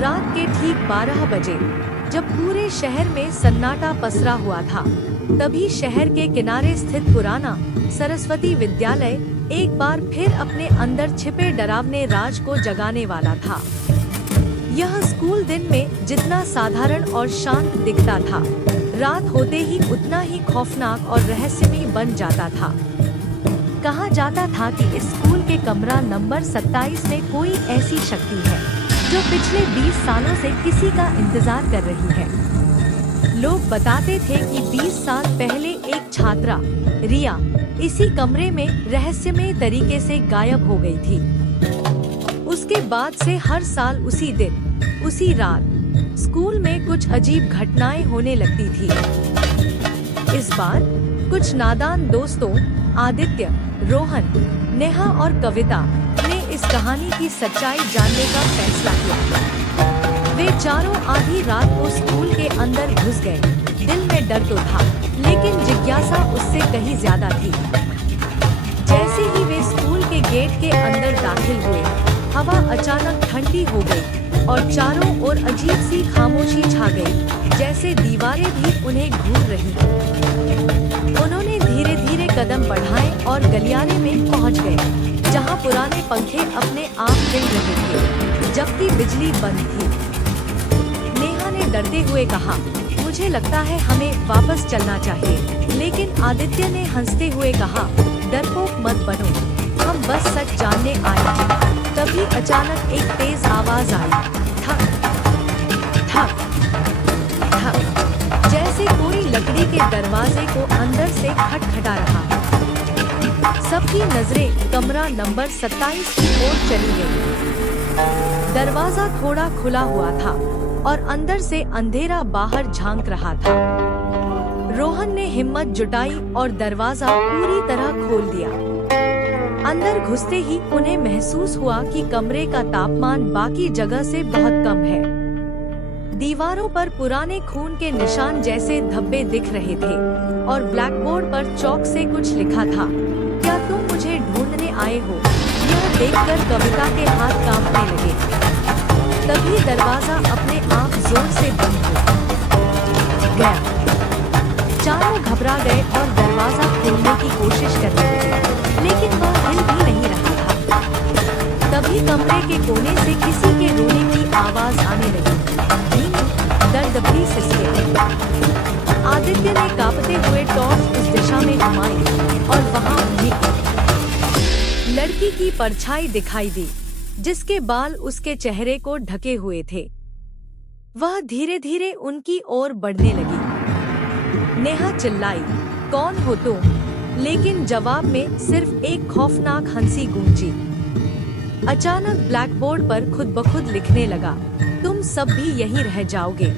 रात के ठीक 12 बजे, जब पूरे शहर में सन्नाटा पसरा हुआ था, तभी शहर के किनारे स्थित पुराना सरस्वती विद्यालय एक बार फिर अपने अंदर छिपे डरावने राज को जगाने वाला था। यह स्कूल दिन में जितना साधारण और शांत दिखता था, रात होते ही उतना ही खौफनाक और रहस्यमयी बन जाता था। कहा जाता था कि इस स्कूल के कमरा नंबर 27 में कोई ऐसी शक्ति है जो पिछले 20 सालों से किसी का इंतजार कर रही है। लोग बताते थे कि 20 साल पहले एक छात्रा रिया इसी कमरे में रहस्यमय तरीके से गायब हो गई थी। उसके बाद से हर साल उसी दिन उसी रात स्कूल में कुछ अजीब घटनाएं होने लगती थी। इस बार कुछ नादान दोस्तों आदित्य, रोहन, नेहा और कविता ने इस कहानी की सच्चाई जानने का फैसला किया। वे चारों आधी रात को स्कूल के अंदर घुस गए। दिल में डर तो था, लेकिन जिज्ञासा उससे कहीं ज्यादा थी। जैसे ही वे स्कूल के गेट के अंदर दाखिल हुए, हवा अचानक ठंडी हो गई और चारों ओर अजीब सी खामोशी छा गई, जैसे दीवारें भी उन्हें घूर रही। उन्होंने धीरे धीरे कदम बढ़ाए और गलियारे में पहुंच गए, जहां पुराने पंखे अपने आप हिल रहे थे, जबकि बिजली बंद थी। नेहा ने डरते हुए कहा, मुझे लगता है हमें वापस चलना चाहिए। लेकिन आदित्य ने हंसते हुए कहा, डरपोक मत बनो, हम बस सच जानने आए हैं। तभी अचानक एक तेज आवाज आई, ठक ठक ठक, जैसे कोई लकड़ी के दरवाजे को अंदर से खटखटा रहा। सबकी नजरें कमरा नंबर 27 की ओर चली गई। दरवाजा थोड़ा खुला हुआ था और अंदर से अंधेरा बाहर झांक रहा था। रोहन ने हिम्मत जुटाई और दरवाजा पूरी तरह खोल दिया। अंदर घुसते ही उन्हें महसूस हुआ कि कमरे का तापमान बाकी जगह से बहुत कम है। दीवारों पर पुराने खून के निशान जैसे धब्बे दिख रहे थे और ब्लैकबोर्ड पर चौक से कुछ लिखा था, क्या तुम मुझे ढूंढने आए हो? यह देखकर कविता के हाथ कांपने लगे। तभी दरवाजा अपने आप जोर से बंद हो गया। चारों घबरा गए और दरवाजा खोलने की कोशिश करने लगे, लेकिन वह हिल भी नहीं रहा था। तभी कमरे के कोने से किसी के रोने की आवाज आने लगी, धीमी, दर्द-भरी सिसके। आदित्य ने कांपते हुए टॉर्च उस दिशा में घुमाई और वहां उन्हें लड़की की परछाई दिखाई दी, जिसके बाल उसके चेहरे को ढके हुए थे। वह धीरे धीरे उनकी ओर बढ़ने लगी। नेहा चिल्लाई, कौन हो तुम? लेकिन जवाब में सिर्फ एक खौफनाक हंसी गूंजी। अचानक ब्लैकबोर्ड पर खुद ब खुद लिखने लगा, तुम सब भी यहीं रह जाओगे।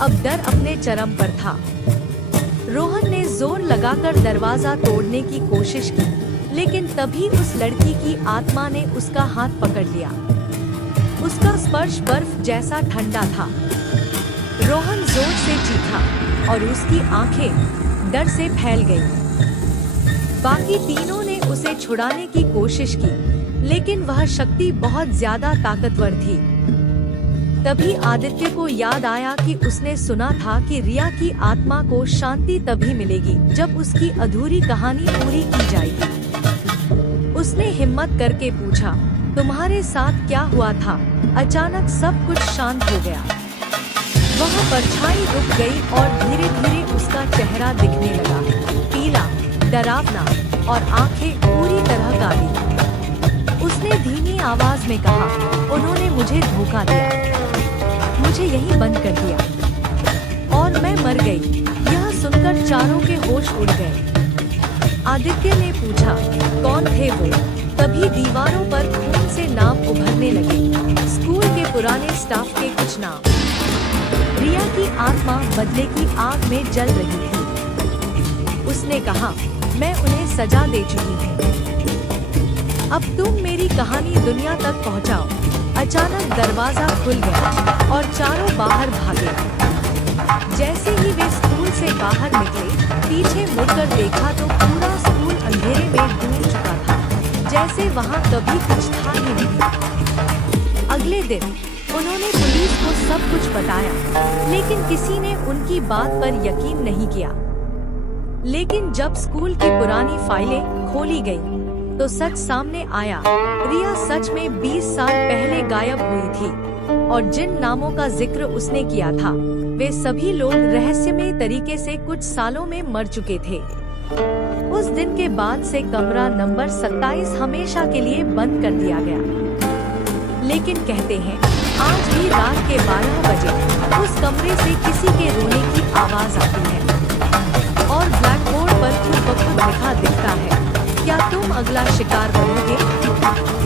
अब डर अपने चरम पर था। रोहन ने जोर लगाकर दरवाजा तोड़ने की कोशिश की, लेकिन तभी उस लड़की की आत्मा ने उसका हाथ पकड़ लिया। उसका स्पर्श बर्फ जैसा ठंडा था। रोहन जोर से चीखा और उसकी आंखें डर से फैल गईं। बाकी तीनों ने उसे छुड़ाने की कोशिश की, लेकिन वह शक्ति बहुत ज्यादा ताकतवर थी। तभी आदित्य को याद आया कि उसने सुना था कि रिया की आत्मा को शांति तभी मिलेगी जब उसकी अधूरी कहानी पूरी की जाएगी। उसने हिम्मत करके पूछा, तुम्हारे साथ क्या हुआ था? अचानक सब कुछ शांत हो गया। वह परछाई रुक गई और धीरे धीरे उसका चेहरा दिखने लगा, पीला, डरावना और आंखें पूरी तरह काली। उसने धीमी आवाज में कहा, उन्होंने मुझे धोखा दिया, मुझे यहीं बंद कर दिया और मैं मर गई। यह सुनकर चारों के होश उड़ गए। आदित्य ने पूछा, कौन थे वो? तभी दीवारों पर खून से नाम उभरने लगे, स्कूल के पुराने स्टाफ के कुछ नाम। रिया की आत्मा बदले की आग में जल रही थी। उसने कहा, मैं उन्हें सजा दे चुकी हूँ, अब तुम मेरी कहानी दुनिया तक पहुँचाओ। अचानक दरवाजा खुल गया और चारों बाहर भागे। जैसे ही वे स्कूल से बाहर निकले, पीछे मुड़कर देखा तो पूरा स्कूल अंधेरे में डूब चुका था, जैसे वहां कभी कुछ था ही नहीं। अगले दिन उन्होंने पुलिस को सब कुछ बताया, लेकिन किसी ने उनकी बात पर यकीन नहीं किया। लेकिन जब स्कूल की पुरानी फाइलें खोली गई, तो सच सामने आया। रिया सच में 20 साल पहले गायब हुई थी और जिन नामों का जिक्र उसने किया था, वे सभी लोग रहस्यमय तरीके से कुछ सालों में मर चुके थे। उस दिन के बाद से कमरा नंबर 27 हमेशा के लिए बंद कर दिया गया। लेकिन कहते हैं, आज भी रात के 12 बजे उस कमरे से किसी के रोने की आवाज आती है और ब्लैक बोर्ड पर खुद ब खुद लिखा दिखता है, क्या तुम अगला शिकार बनोगे?